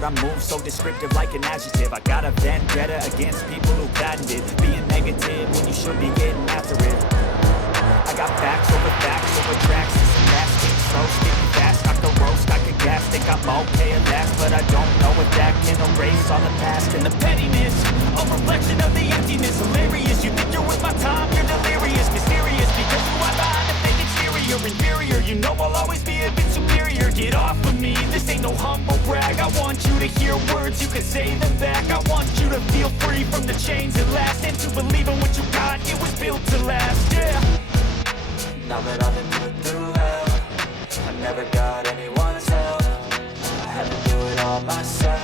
word I move so descriptive like an adjective. I got a vendetta against people who patented being negative when you should be getting after it. I got facts over tracks, and some gas getting slow, speaking fast. I could roast, I could gas, think I'm okay at last, but I don't know if that can erase all the past. And the pettiness, a reflection of the emptiness. Hilarious, you think you're worth my time, you're delirious. Mysterious, because you are behind a fake exterior. Inferior, you know I'll always be a bit superior. Get off of me, this ain't no humble brag. I want you to hear words, you can say them back. I want you to feel free from the chains that last, and to believe in what you got, it was built to last, yeah. Now that I've been put through hell, I never got anyone's help. I had to do it all myself.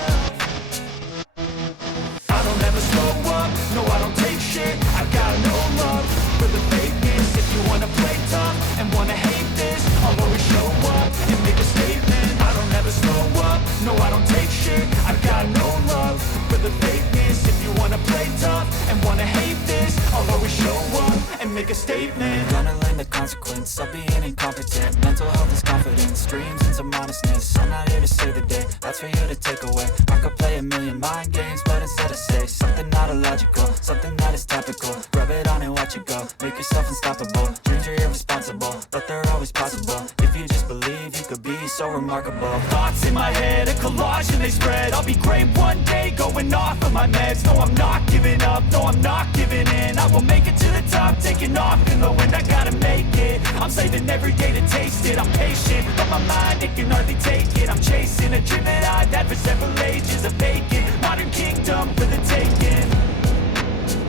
I don't ever slow up, no I don't take shit. I got no love for the fakeness. If you wanna play tough and wanna hate this, I'll always show up and make a statement. I don't ever slow up, no I don't take shit. I got no love for the fakeness. If you wanna play tough and wanna hate this, I'll always show up and make a statement. Gonna learn the consequence of being incompetent. Mental health is confidence, dreams and some honestness. I'm not here to save the day, that's for you to take away. I could play a million mind games, but instead I say something not illogical, something that is topical. Rub it on and watch it go, make yourself unstoppable. Dreams are irresponsible, but they're always possible. If you just believe, you could be so remarkable. Thoughts in my head, a collage and they spread. I'll be great one day, going off of my meds. No, I'm not giving up, no, I'm not giving in. I will make it to the top, taking off in the wind. I gotta make it, I'm saving every day to taste it. I'm patient, but my mind, it can hardly take it. I'm chasing a dream that I've had for several ages. A vacant, modern kingdom for the taking.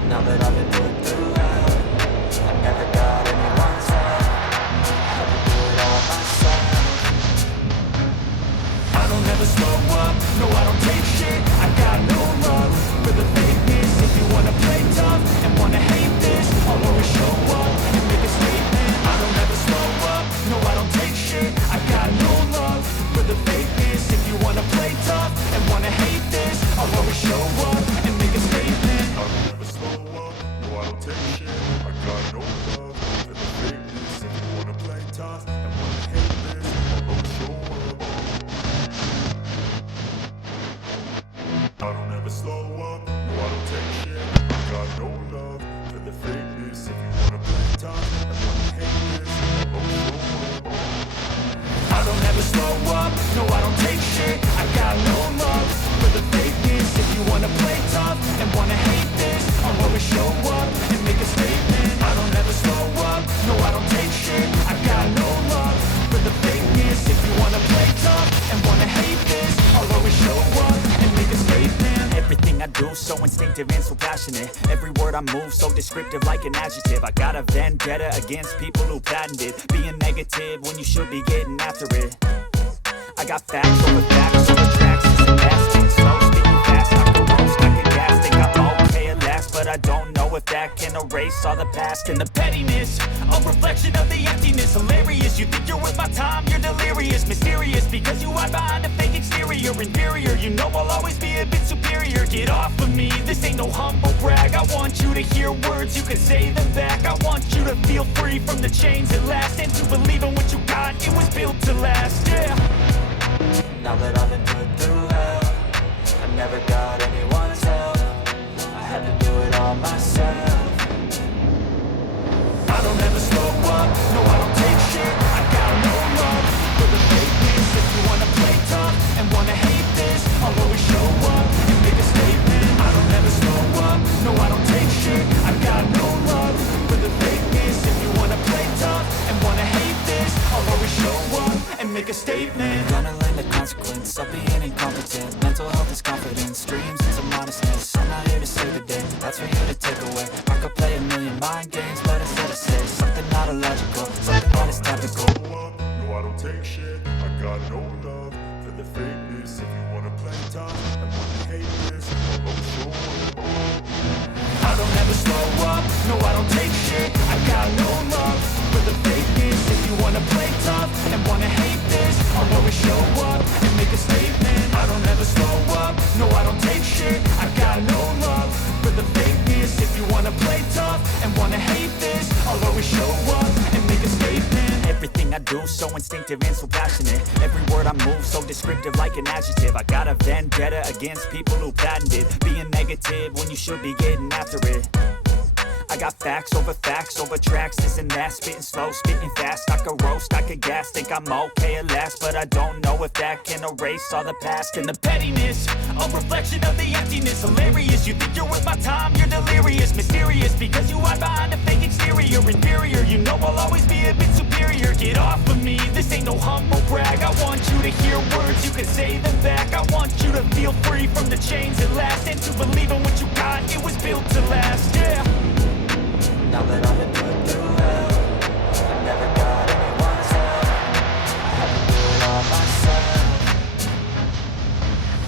Now that I've been put through hell, I never got anyone's help. I had to do it all myself. I don't ever slow up, no I don't take shit. I got no love for the fakeness. If you wanna play tough and wanna hate this, I'll always show up and make a statement. I don't ever slow up, no I don't take shit. I got no love for the fakeness. If you wanna play tough and wanna hate this, I'll always show up and make a statement. I don't ever slow up, no I don't take shit. I got no love for the fakeness. If you wanna play tough and wanna hate this, I'll always show up. I don't ever slow up, no I don't take shit. I got no love for the fakeness. If you wanna play tough and wanna hate this, I'll always show up. I don't ever slow up, no I don't take shit. I got no love for the fakeness. If you wanna play tough and wanna hate this, I'll always show up and make a statement. I don't ever slow up, no I don't take shit. I got no love for the fakeness. If you wanna play tough and wanna hate this, I'll always show up and make a statement. Everything I do so instinctive and so passionate. Every word I move so descriptive like an adjective. I got a vendetta against people who patented being negative when you should be getting after it. I got facts over tracks, and some gas getting slow, speaking fast. I could roast, I could gas, think I'm okay at last, but I don't know if that can erase all the past. And the pettiness, a reflection of the emptiness. Hilarious, you think you're worth my time, you're delirious. Mysterious, because you hide behind a fake exterior. Inferior, you know I'll always be a bit superior. Get off of me, this ain't no humble brag. I want you to hear words, you can say them back. I want you to feel free from the chains that last, and to believe in what you got, it was built to last, yeah. Now that I've been put through hell, I never got anyone's help. I had to do it all myself. I don't ever slow up, no I don't take shit. I got no love for the fakeness. If you wanna play tough and wanna hate this, I'll always show up and make a statement. I don't ever slow up, no I don't take shit. I got no love for the fakeness. If you wanna play tough and wanna hate this, I'll always show up and make a statement. Gonna learn the consequence of being incompetent. Mental health is confidence, dreams and some honestness. I'm not here to save the day, that's for you to take away. I could play a million mind games, but instead I say something not illogical, something that is topical. No, I don't take shit. I got no love for the fakeness. If you wanna play tough and wanna hate this, I'll always show up. I don't ever slow up, no I don't take shit. I got no love for the fakeness. If you wanna play tough and wanna hate this, I'll always show up and make a statement. I don't ever slow up, no I don't take shit. I got no love for the fakeness. If you wanna play tough and wanna hate this, I'll always show up and make a statement. Everything I do, so instinctive and so passionate. Every word I move so descriptive like an adjective. I got a vendetta against people who patented being negative when you should be getting after it. I got facts over tracks, this and that. Spitting slow, spitting fast, I could roast, I could gas. Think I'm okay at last, but I don't know if that can erase all the past. And the pettiness, a reflection of the emptiness. Hilarious, you think you're worth my time, you're delirious. Mysterious, because you hide behind a fake exterior. Inferior, you know I'll always be a bit superior. Get off of me, this ain't no humble brag. I want you to hear words, you can say them back. I want you to feel free from the chains at last, and to believe in what you got, it was built to last, yeah. Now that I've been put through hell, I never got anyone's help. I had to do it all myself.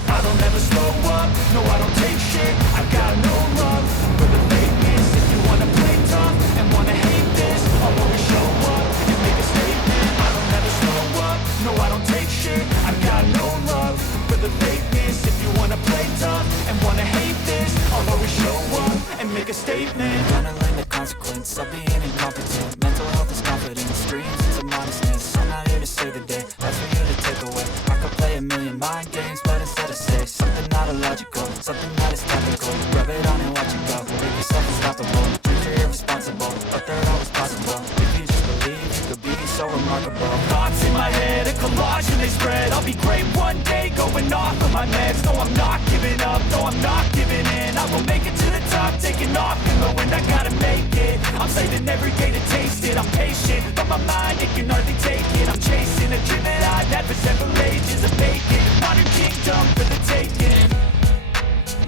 I don't ever slow up, no I don't take shit. I got no love for the fakeness. If you wanna play tough and wanna hate this, I'll always show up and make a statement. I don't ever slow up, no I don't take shit. I got no love for the fakeness. If you wanna play tough and wanna hate this, I'll always show up and make a statement. Gonna learn the consequence of being incompetent. Mental health is confidence, dreams into modestness. I'm not here to save the day, that's for you to take away. I could play a million mind games, but instead I say something not illogical, something that is topical. Rub it on and watch it go, make yourself unstoppable. Dreams are irresponsible, but they're always possible. If you just believe, you could be so remarkable. Thoughts in my head, a collage and they spread. I'll be great one day, going off of my meds. No, I'm not giving up, no, I'm not giving in. I will make it to the top, taking off in the wind. I gotta make it, I'm saving every day to taste it. I'm patient, but my mind, it can hardly take it. I'm chasing a dream that I've had for several ages. A vacant, modern kingdom for the taking.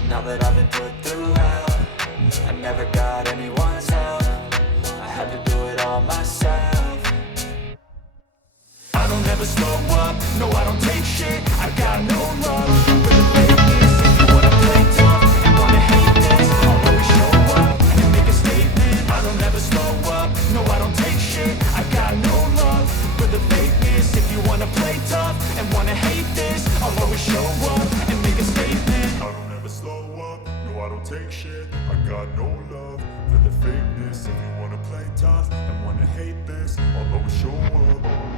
Now that I've been put through hell, I never got anyone's help. I had to do it all myself. I don't ever slow up, no I don't take shit. I got no love for the fakeness. If you wanna play tough and wanna hate this, I'll always show up and make a statement. I don't ever slow up, no I don't take shit. I got no love for the fakeness. If you wanna play tough and wanna hate this, I'll always show up and make a statement. I don't ever slow up, no I don't take shit. I got no love for the fakeness. If you wanna play tough and wanna hate this, I'll always show up.